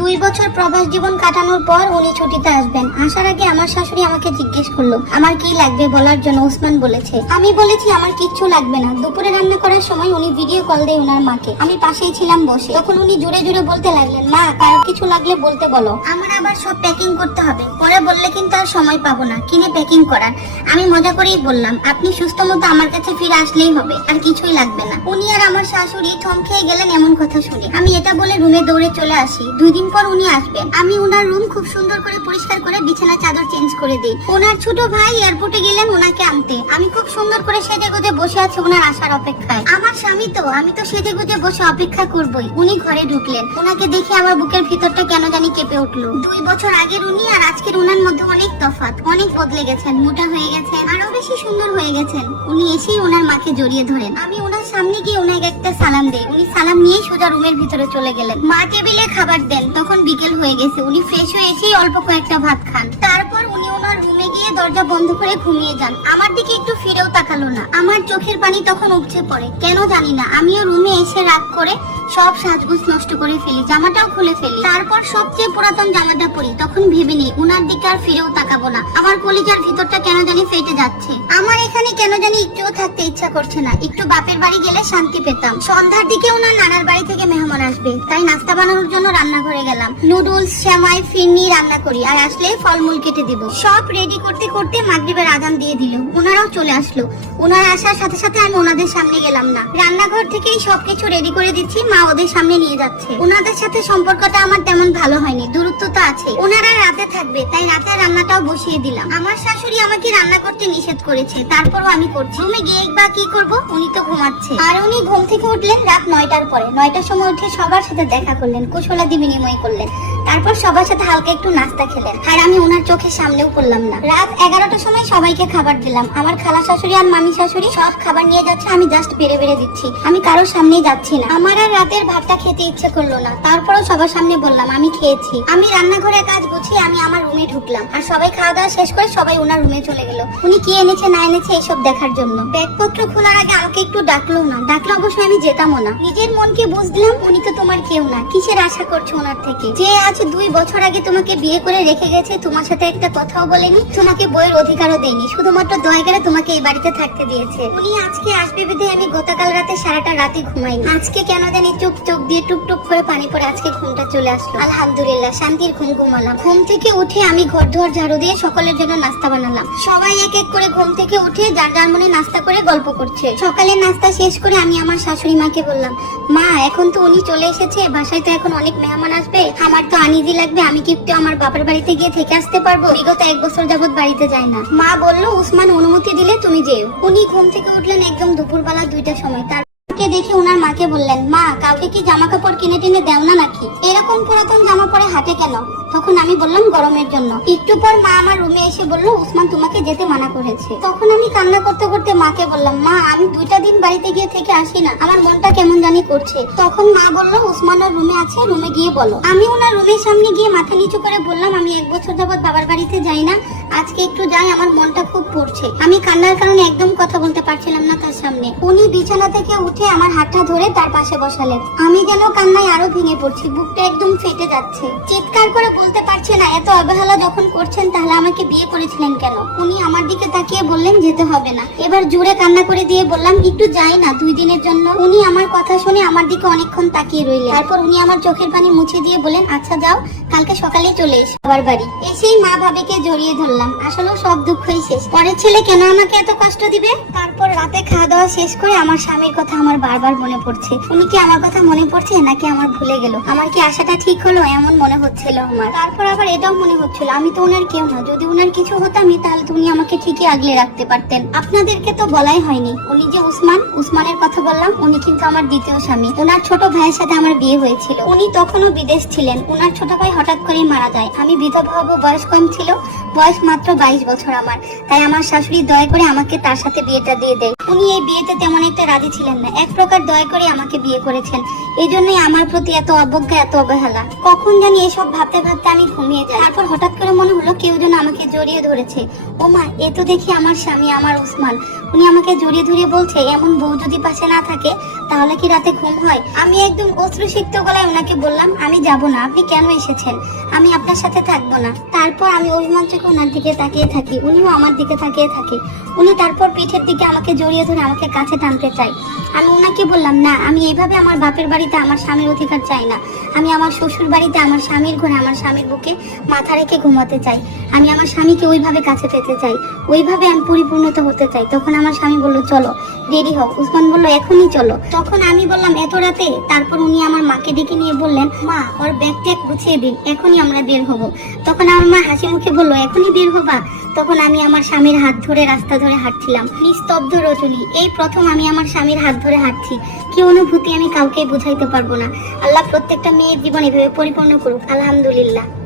দুই বছর প্রবাস জীবন কাটানোর পর উনি ছুটিতে আসবেন। আসার আগে আমার শাশুড়ি আমাকে জিজ্ঞেস করল, আমার কি লাগবে বলার জন্য? ওসমান বলেছে, আমি বলেছি আমার কিচ্ছু লাগবে না। দুপুরে রান্না করার সময় উনি ভিডিও কল দেয় ওনার মাকে। আমি পাশেই ছিলাম বসে। তখন উনি জুড়ে জুড়ে বলতে লাগলেন, মা, কার কিছু লাগলে বলতে বলো। আমার আবার সব প্যাকিং করতে হবে। পরে বললে কিন্তু আর সময় পাবো না। কিনে প্যাকিং করার। আমি মজা করেই বললাম, আপনি সুস্থ মতো আমার কাছে ফিরে আসলেই হবে, আর কিছুই লাগবে না। উনি আর আমার শাশুড়ি থম খেয়ে গেলেন এমন কথা শুনে। আমি এটা বলে রুমে দৌড়ে চলে আসি। দুই দিন পর উনি আসবেন। আমি ওনার রুম খুব সুন্দর করে পরিষ্কার করে বিছানা চাদর চেঞ্জ করে দিই। ওনার ছোট ভাই এয়ারপোর্টে গেলেন ওনাকে আনতে। আমি খুব সুন্দর করে সেজে গুজে বসে আছি ওনার আসার অপেক্ষায়। আমার স্বামী তো, আমি তো সেজে গুজে বসে অপেক্ষা করবই। উনি ঘরে ঢুকলেন। ওনাকে দেখে আমার বুকের ভিতরটা কেন জানি কেঁপে উঠল। দুই বছর আগের উনি আর আজকের উনার মধ্যে অনেক তফাৎ। অনেক বদলে গেছেন, মোটা হয়ে গেছেন, আরও বেশি সুন্দর হয়ে গেছেন। উনি এসেই ওনার মাকে জড়িয়ে ধরেন। আমি সামনে গিয়ে ওনাকে একটা সালাম দেই। উনি সালাম নিয়ে সোজা রুমের ভিতরে চলে গেলেন। মা টেবিলে খাবার দেন। তখন বিকেল হয়ে গেছে। উনি ফ্রেশ হয়ে এসেই অল্প কয়েকটা ভাত খান। তারপর উনি ওনার রুমে গিয়ে দরজা বন্ধ করে ঘুমিয়ে যান। আমার দিকে একটু ফিরেও তাকালো না। আমার চোখের পানি তখন উপচে পড়ে। কেন জানি না। আমিও রুমে এসে রাগ করে সব সাজগুজ নষ্ট করে ফেলি, জামাটাও খুলে ফেলি। তারপর সবচেয়ে পুরাতন জামাটা পরি, তখন ভেবে নিই, উনার দিকে আর ফিরেও তাকাবো না। আমার কলিজার ভিতরটা কেন জানি ফেটে যাচ্ছে। আমার এখানে কেন জানি একটুও থাকতে ইচ্ছা করছে না। একটু বাপের বাড়ি গেলে শান্তি পেতাম। সন্ধ্যার দিকে ওনার নানার বাড়ি থেকে মেহমান আসবে। তাই নাস্তা বানানোর জন্য রান্নাঘরে গেলাম। নুডলস, সেমাই, ফিরনি রান্না করি, আর আসলে ফলমূল কেটে দিব। সব রেডি করতে করতে মাগরিবের আজান দিয়ে দিল। ওনারাও চলে আসলো। ওনারা আসার সাথে সাথে আমি ওনাদের সামনে গেলাম না। রান্নাঘর থেকেই সবকিছু রেডি করে দিচ্ছি মা ওদের সামনে নিয়ে যাচ্ছে। ওনাদের সাথে সম্পর্কটা আমার তেমন ভালো হয়নি, দূরত্ব তো আছে ওনারা রাতে থাকবে, তাই রাতে রান্নাটাও বসিয়ে দিলাম। আমার শাশুড়ি আমাকে রান্না করতে নিষেধ করেছে, তারপরও আমি করছি। রুমে গিয়ে বা কি করব, উনি তো ঘুমাচ্ছে। আর উনি ঘুম থেকে উঠলেন রাত নয়টার পরে। নয়টার সময় উঠে সবার সাথে দেখা করলেন, কুশলাদি বিনিময় করলেন। তারপর সবার সাথে হালকা একটু নাস্তা খেলেন। আর আমি ওনার চোখের সামনেও পড়লাম না। রাত এগারোটার সময় সবাইকে খাবার দিলাম। আমার খালা শাশুড়ি আর মামি শাশুড়ি সব খাবার নিয়ে যাচ্ছে, আমি জাস্ট বেড়ে বেড়ে দিচ্ছি। আমি কারোর সামনেই যাচ্ছি না। আমার আর রাতের ভাতটা খেতে ইচ্ছে করল না। তারপরও সবার সামনে বললাম, আমি খেয়েছি। আমি রান্নাঘরে কাজ গুছিয়ে আমি আমার রুমে ঢুকলাম। আর সবাই খাওয়া দাওয়া শেষ করে সবাই ওনার রুমে চলে গেল। উনি কি এনেছে না এনেছে এইসব দেখার জন্য। ব্যাগপত্র খোলার আগে আমাকে একটু ডাকলো না। ডাকলে অবশ্যই আমি যেতামও না। নিজের মনকে বুঝলাম, উনি তো তোমার কেউ না। কিসের আশা করছ ওনার থেকে? যে আজ দুই বছর আগে তোমাকে বিয়ে করে রেখে গেছে, তোমার সাথে একটা কথাও বলেনি, তোমাকে বইয়ের অধিকারও দেয়নি, শুধুমাত্র দয়া করে তোমাকে এই বাড়িতে থাকতে দিয়েছে। উনি আজকে আসবে বেঁধে, আমি গতকাল রাতে সারাটা রাতে ঘুমাইনি আজকে কেন জানি চোখ চোখ দিয়ে টুক টুক করে পানি পড়ে আজকে ঘুমটা চলে আসলো। আলহামদুলিল্লাহ, শান্তির ঘুম ঘুমালাম। ঘুম থেকে উঠে আমি ঘর ধোয়ার ঝাড়ু দিয়ে সকলের জন্য নাস্তা বানালাম। সবাই এক এক করে ঘুম থেকে উঠে যার যার মনে নাস্তা করে গল্প করছে। সকালে নাস্তা শেষ করে আমি আমার শাশুড়ি মাকে বললাম, মা, এখন তো উনি চলে এসেছে, বাসায় তো এখন অনেক মেহমান আসবে, আমার তো আনিজি লাগবে, আমি কি একটু আমার বাপের বাড়িতে গিয়ে থেকে আসতে পারব? বিগত এক বছর যাবত বাড়িতে যায় না। মা বলল, উসমান অনুমতি দিলে তুমি যেও। উনি ঘুম থেকে উঠলেন একদম দুপুরবেলা দুইটার সময়। তার কে দেখে ওনার মাকে বললেন, মা, কাউকে কি জামা কাপড় কিনে টেনে দেও না নাকি? এরকম পুরাতন জামা পরে হাঁটে কেন? তখন আমি বললাম, গরমের জন্য। একটু পর মা আমার রুমে এসে বলল উসমান তোমাকে যেতে মানা করেছে। তখন আমি কান্না করতে করতে মাকে বললাম, মা, আমি দুইটা দিন বাড়িতে গিয়ে থেকে আসি না, আমার মনটা কেমন জানি করছে। তখন মা বলল উসমান ওর রুমে আছে, রুমে গিয়ে বলো। আমি ওনার রুমের সামনে গিয়ে মাথা নিচু করে বললাম, আমি এক বছর যাবত বাবার বাড়িতে যাই না। আজকে একটু যাই, আমার মনটা খুব পড়ছে। আমি কান্নার কারণে একদম কথা বলতে পারছিলাম না তার সামনে। উনি বিছানা থেকে উঠে আমার হাতটা ধরে তার পাশে বসালেন। আমি যেন কান্নায় আরও ভেঙে পড়ছি, বুকটা একদম ফেটে যাচ্ছে। চিৎকার করে বলতে পারছে না, এত অবহেলা যখন করছেন, তাহলে আমাকে বিয়ে করেছিলেন কেন? উনি আমার দিকে তাকিয়ে বললেন, যেতে হবে না। এবার জোরে কান্না করে দিয়ে বললাম, একটু যাই না দুই দিনের জন্য। উনি আমার কথা শুনে আমার দিকে অনেকক্ষণ তাকিয়ে রইলেন। তারপর উনি আমার চোখের পানি মুছে দিয়ে বলেন আচ্ছা যাও, কালকে সকালে চলে এসো। আবার বাড়ি। এসেই মা ভাবিকে জড়িয়ে ধরলাম আসলে সব দুঃখই শেষ। পরের ছেলে কেন আমাকে এত কষ্ট দিবে? তারপর রাতে খাওয়া দাওয়া শেষ করে আমার স্বামীর কথা আমার বারবার মনে পড়ছে। উনি কি আমার কথা মনে পড়ছে নাকি আমার ভুলে গেল? আমার কি আশাটা ঠিক হলো এমন মনে হচ্ছিল আমার? তারপর আবার এটাও মনে হচ্ছিল, আমি তো ওনার কেউ না। যদি ওনার কিছু হতামই, তাহলে তো উনি আমাকে ঠিকই আগলে রাখতে পারতেন। আপনাদেরকে তো বলাই হয়নি। উনি যে উসমান, উসমানের কথা বললাম, উনি কিন্তু আমার দ্বিতীয় স্বামী। ওনার ছোট ভাইয়ের সাথে আমার বিয়ে হয়েছিল। উনি তখনও বিদেশ ছিলেন। ওনার ছোট ভাই হঠাৎ করেই মারা যায়। আমি বিধবা হব, বয়স কম ছিল। বয়স মাত্র বাইশ বছর আমার। তাই আমার শাশুড়ি দয়া করে আমাকে তার সাথে বিয়েটা দিয়ে দেয়। উনি এই বিয়েতে তেমন একটা রাজি ছিলেন না। এক প্রকার দয়া করে আমাকে বিয়ে করেছেন। এই জন্যই আমার প্রতি এত অবজ্ঞা, এত অবহেলা। কখন জানি এসব ভাবতে ভাবতে আমি ঘুমিয়ে যাই। তারপর হঠাৎ করে মনে হলো কেউ যেন আমাকে জড়িয়ে ধরেছে। ও মা, এ তো দেখি আমার স্বামী, আমার উসমান উনি আমাকে জড়িয়ে ধরে বলছে, এমন বউ যদি পাশে না থাকে, তাহলে কি রাতে ঘুম হয়? আমি একদম অশ্রুসিক্ত গলায় ওনাকে বললাম, আমি যাব না। আপনি কেন এসেছেন? আমি আপনার সাথে থাকব না। তারপর আমি অভিমান চোখে ওনার দিকে তাকিয়ে থাকি, উনিও আমার দিকে তাকিয়ে থাকে। উনি তারপর পিঠের দিকে আমাকে জড়িয়ে ধরে আমাকে কাছে টানতে চাই আমি ওনাকে বললাম, না, আমি এইভাবে আমার বাপের বাড়িতে আমার স্বামীর অধিকার চাই না। আমি আমার শ্বশুর বাড়িতে আমার স্বামীর ঘরে আমার স্বামীর বুকে মাথা রেখে ঘুমাতে চাই। আমি আমার স্বামীকে ওইভাবে কাছে পেতে চাই। ওইভাবে আমি পরিপূর্ণতা হতে চাই। তখন আমার স্বামী বলল, চলো, রেডি হোক উসমান বলল, এখনই চলো। তখন আমি বললাম, এত রাতে? তারপর উনি আমার মাকে ডেকে নিয়ে বললেন, মা, ওর ব্যাগ ট্যাগ গুছিয়ে দিন, এখনই আমরা বের হব। তখন আমার মা হাসি মুখে বলল, এখনই বের হবা? তখন আমি আমার স্বামীর হাত ধরে রাস্তা ধরে হাঁটছিলাম, নিস্তব্ধ রজনী। এই প্রথম আমি আমার স্বামীর হাত ধরে হাঁটছি। কি অনুভূতি আমি কাউকে বুঝাইতে পারব না। আল্লাহ প্রত্যেকটা মেয়ের জীবন এভাবে পরিপূর্ণ করুক। আলহামদুলিল্লাহ।